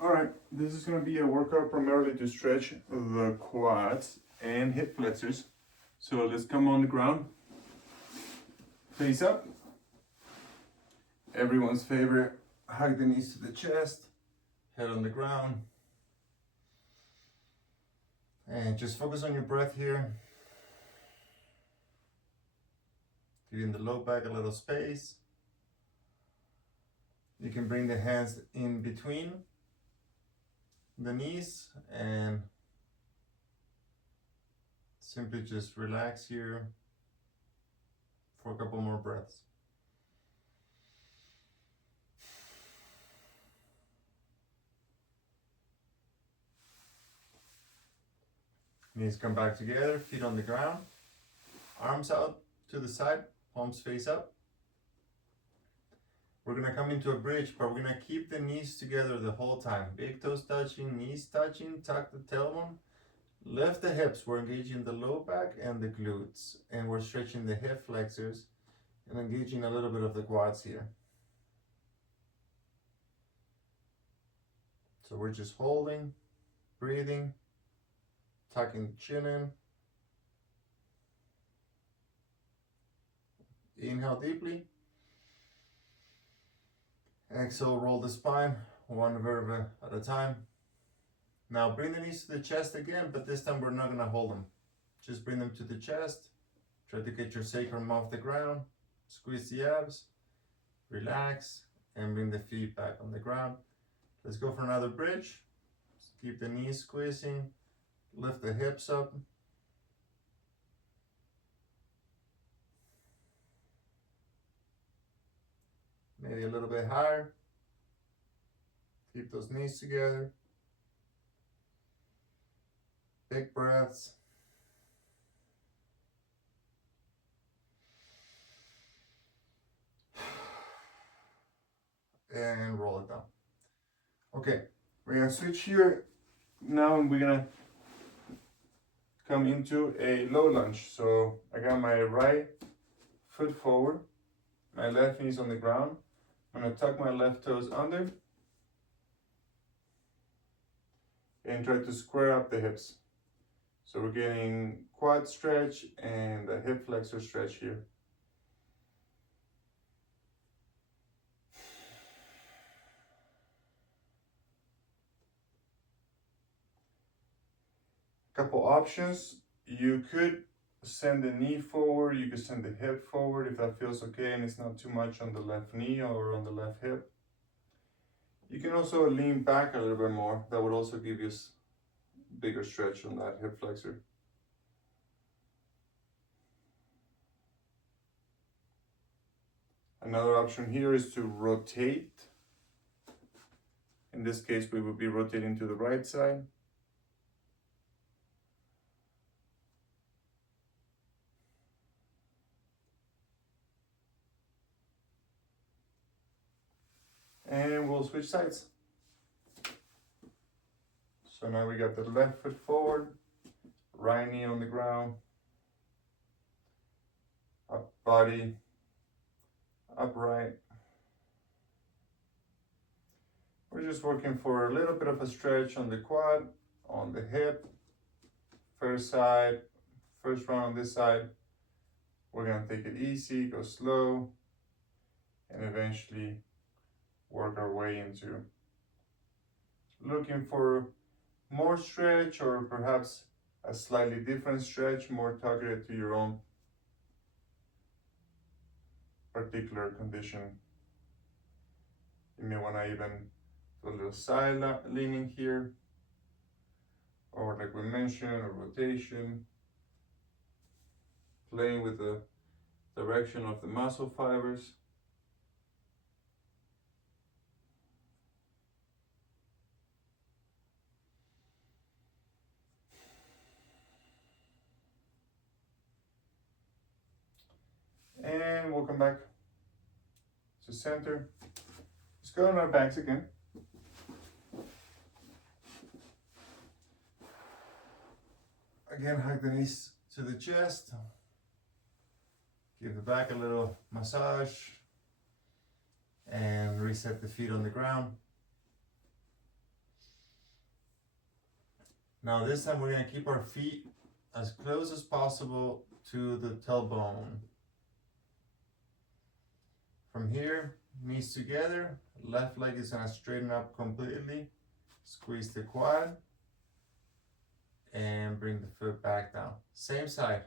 All right, this is gonna be a workout primarily to stretch the quads and hip flexors. So let's come on the ground, face up. Everyone's favorite, hug the knees to the chest, head on the ground. And just focus on your breath here. Giving the low back a little space. You can bring the hands in between the knees and simply just relax here for a couple more breaths. Knees come back together, feet on the ground, arms out to the side, palms face up. We're gonna come into a bridge, but we're gonna keep the knees together the whole time. Big toes touching, knees touching, tuck the tailbone. Lift the hips, we're engaging the low back and the glutes, and we're stretching the hip flexors and engaging a little bit of the quads here. So we're just holding, breathing, tucking the chin in. Inhale deeply. Exhale, roll the spine, one vertebra at a time. Now bring the knees to the chest again, but this time we're not gonna hold them. Just bring them to the chest. Try to get your sacrum off the ground. Squeeze the abs, relax, and bring the feet back on the ground. Let's go for another bridge. Just keep the knees squeezing, lift the hips up. Maybe a little bit higher. Keep those knees together. Big breaths. And roll it down. Okay, we're gonna switch here now, and we're gonna come into a low lunge. So I got my right foot forward, my left knee's on the ground. I'm gonna tuck my left toes under and try to square up the hips. So we're getting quad stretch and a hip flexor stretch here. Couple options. You could send the knee forward, you could send the hip forward if that feels okay and it's not too much on the left knee or on the left hip. You can also lean back a little bit more. That would also give you a bigger stretch on that hip flexor. Another option here is to rotate. In this case, we would be rotating to the right side. And we'll switch sides. So now we got the left foot forward, right knee on the ground, up body, upright. We're just working for a little bit of a stretch on the quad, on the hip. First side, first round on this side. We're gonna take it easy, go slow, and eventually work our way into looking for more stretch, or perhaps a slightly different stretch, more targeted to your own particular condition. You may want to even do a little side leaning here, or like we mentioned, a rotation, playing with the direction of the muscle fibers. And we'll come back to center. Let's go on our backs again. Again, hug the knees to the chest. Give the back a little massage. And reset the feet on the ground. Now this time we're gonna keep our feet as close as possible to the tailbone. From here, knees together, left leg is gonna straighten up completely, squeeze the quad, and bring the foot back down. Same side.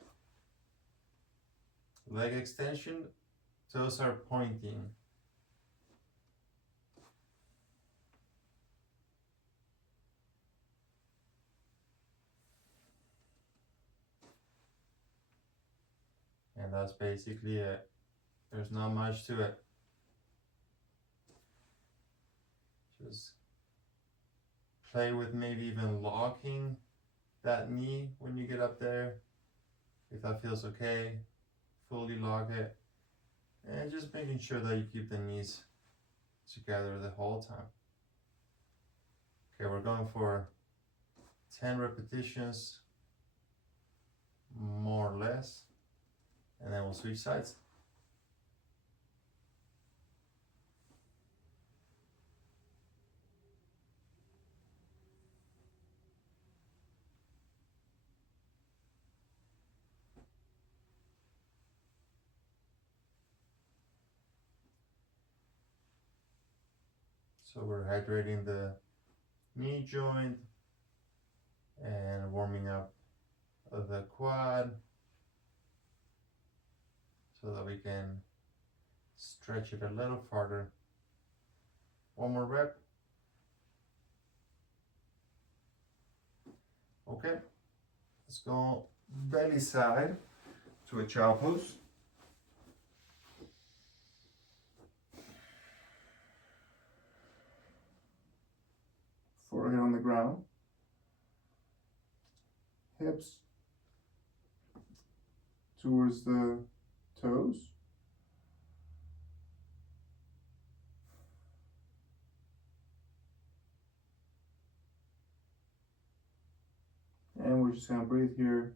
Leg extension, toes are pointing. And that's basically it. There's not much to it. Just play with maybe even locking that knee when you get up there. If that feels okay, fully lock it. And just making sure that you keep the knees together the whole time. Okay, we're going for 10 repetitions, more or less. And then we'll switch sides. So we're hydrating the knee joint and warming up the quad so that we can stretch it a little farther. One more rep. Okay, let's go belly side to a child pose. Forehead on the ground, hips towards the toes. And we're just gonna breathe here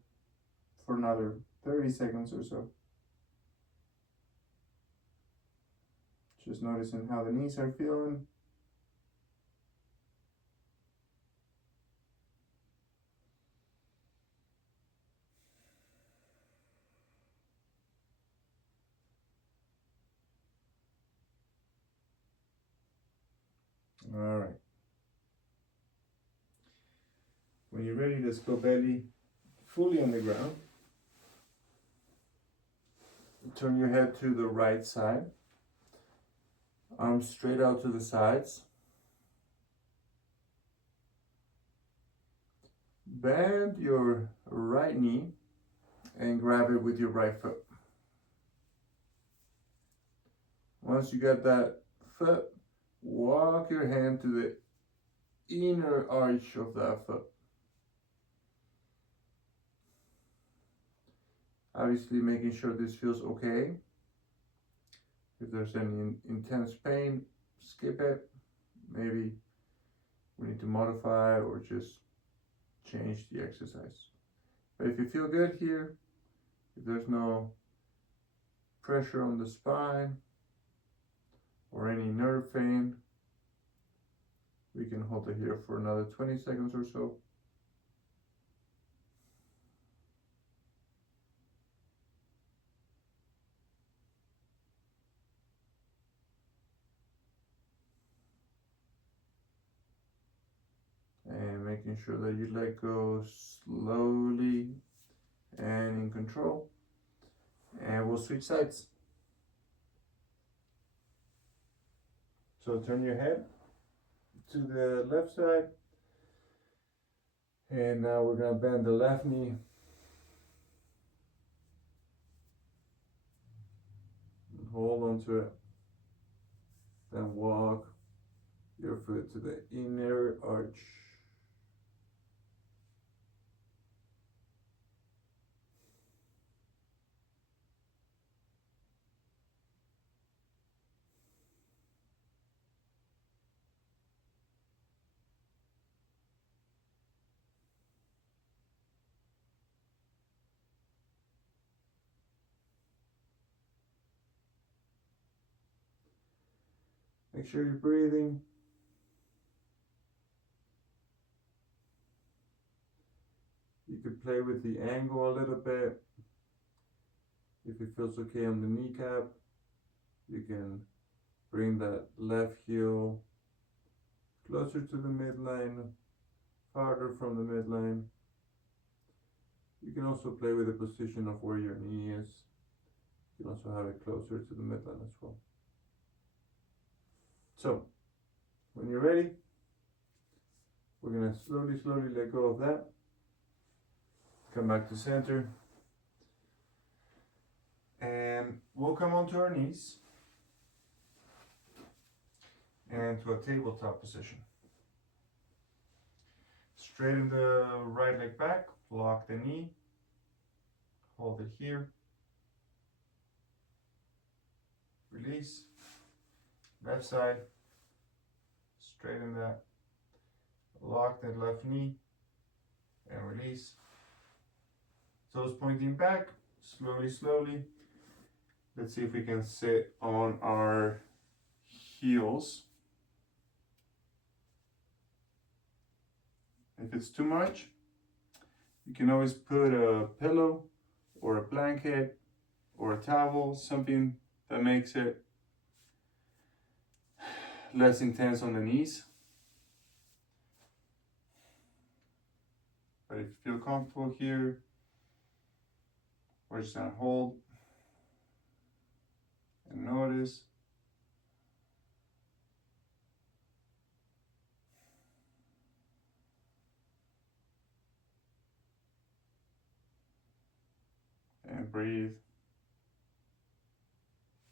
for another 30 seconds or so. Just noticing how the knees are feeling. All right. When you're ready, let's go belly fully on the ground. Turn your head to the right side. Arms straight out to the sides. Bend your right knee and grab it with your right foot. Once you get that foot, walk your hand to the inner arch of that foot. Obviously making sure this feels okay. If there's any intense pain, skip it. Maybe we need to modify or just change the exercise. But if you feel good here, if there's no pressure on the spine or any nerve pain, we can hold it here for another 20 seconds or so. And making sure that you let go slowly and in control. And we'll switch sides. So turn your head to the left side. And now we're gonna bend the left knee. Hold on to it. Then walk your foot to the inner arch. Make sure you're breathing. play with the angle a little bit. If it feels okay on the kneecap, you can bring that left heel closer to the midline, farther from the midline. You can also play with the position of where your knee is. You can also have it closer to the midline as well. So, when you're ready, we're gonna slowly let go of that. Come back to center. And we'll come onto our knees and to a tabletop position. Straighten the right leg back, lock the knee, hold it here, release, left side, straighten that, lock that left knee, and release. Toes pointing back, slowly. Let's see if we can sit on our heels. If it's too much, you can always put a pillow or a blanket or a towel, something that makes it less intense on the knees. But if you feel comfortable here, we're just gonna hold and notice. And breathe.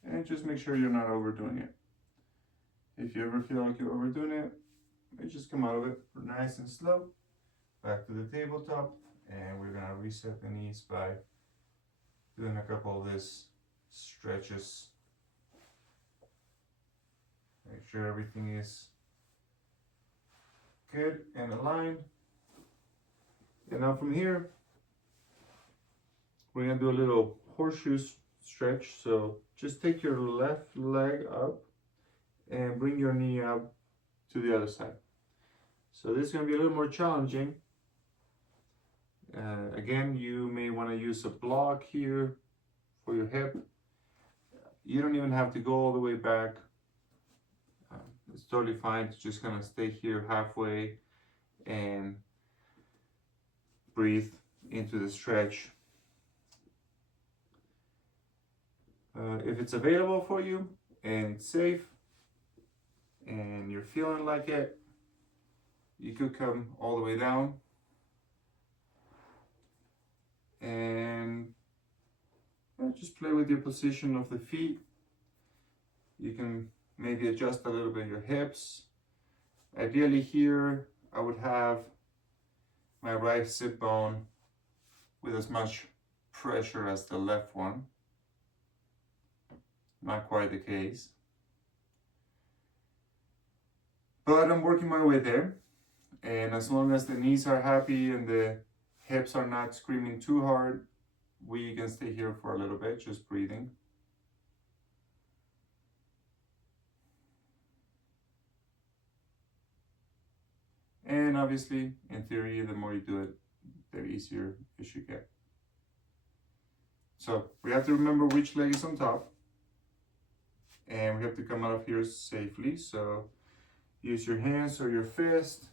And just make sure you're not overdoing it. If you ever feel like you're overdoing it, you just come out of it nice and slow. Back to the tabletop, and we're gonna reset the knees by doing a couple of these stretches. Make sure everything is good and aligned. And now from here, we're gonna do a little horseshoe stretch. So just take your left leg up and bring your knee up to the other side. So this is gonna be a little more challenging. Again, you may wanna use a block here for your hip. You don't even have to go all the way back. It's totally fine to just kind of stay here halfway and breathe into the stretch. If it's available for you and it's safe and you're feeling like it, you could come all the way down and just play with your position of the feet. You can maybe adjust a little bit your hips. Ideally here, I would have my right sit bone with as much pressure as the left one. Not quite the case. But I'm working my way there. And as long as the knees are happy and the hips are not screaming too hard, we can stay here for a little bit, just breathing. And obviously, in theory, the more you do it, the easier it should get. So we have to remember which leg is on top. And we have to come out of here safely. So use your hands or your fist.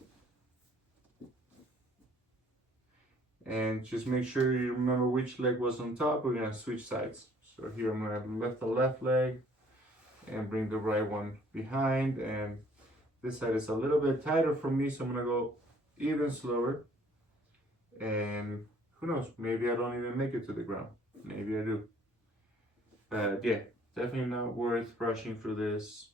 And just make sure you remember which leg was on top. We're gonna switch sides. So here I'm gonna lift the left leg and bring the right one behind. And this side is a little bit tighter for me, so I'm gonna go even slower. And who knows, maybe I don't even make it to the ground. Maybe I do. But yeah, definitely not worth rushing through this.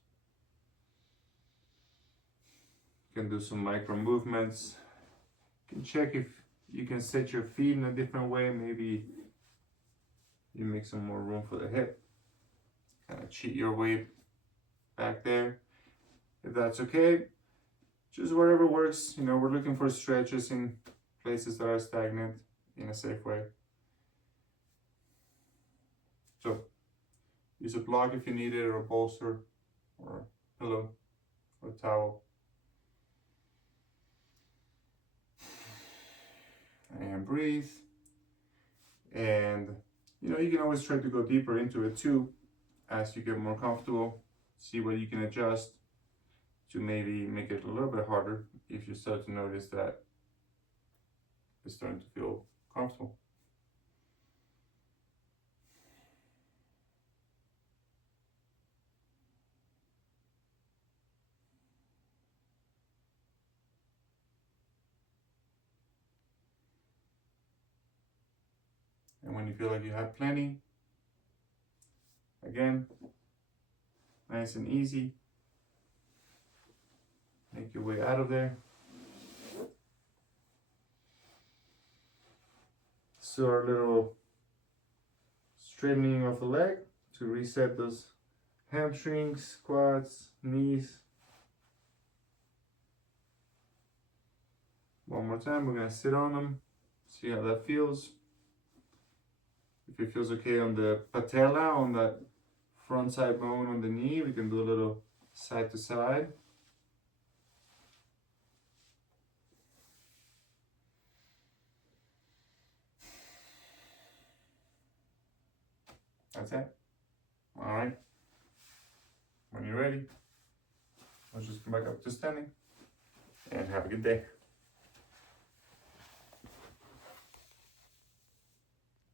You can do some micro movements. You can check if you can set your feet in a different way. Maybe you make some more room for the hip. Kind of cheat your way back there. If that's okay, just whatever works. You know, we're looking for stretches in places that are stagnant in a safe way. So use a block if you need it, or a bolster, or a pillow, or a towel. And can't breathe. And you know, you can always try to go deeper into it too as you get more comfortable. See what you can adjust to maybe make it a little bit harder if you start to notice that it's starting to feel comfortable. And when you feel like you have plenty, again, nice and easy, make your way out of there. So our little straightening of the leg to reset those hamstrings, quads, knees. One more time, we're gonna sit on them, see how that feels. If it feels okay on the patella, on that front side bone on the knee, we can do a little side to side. That's it. All right. When you're ready, let's just come back up to standing and have a good day.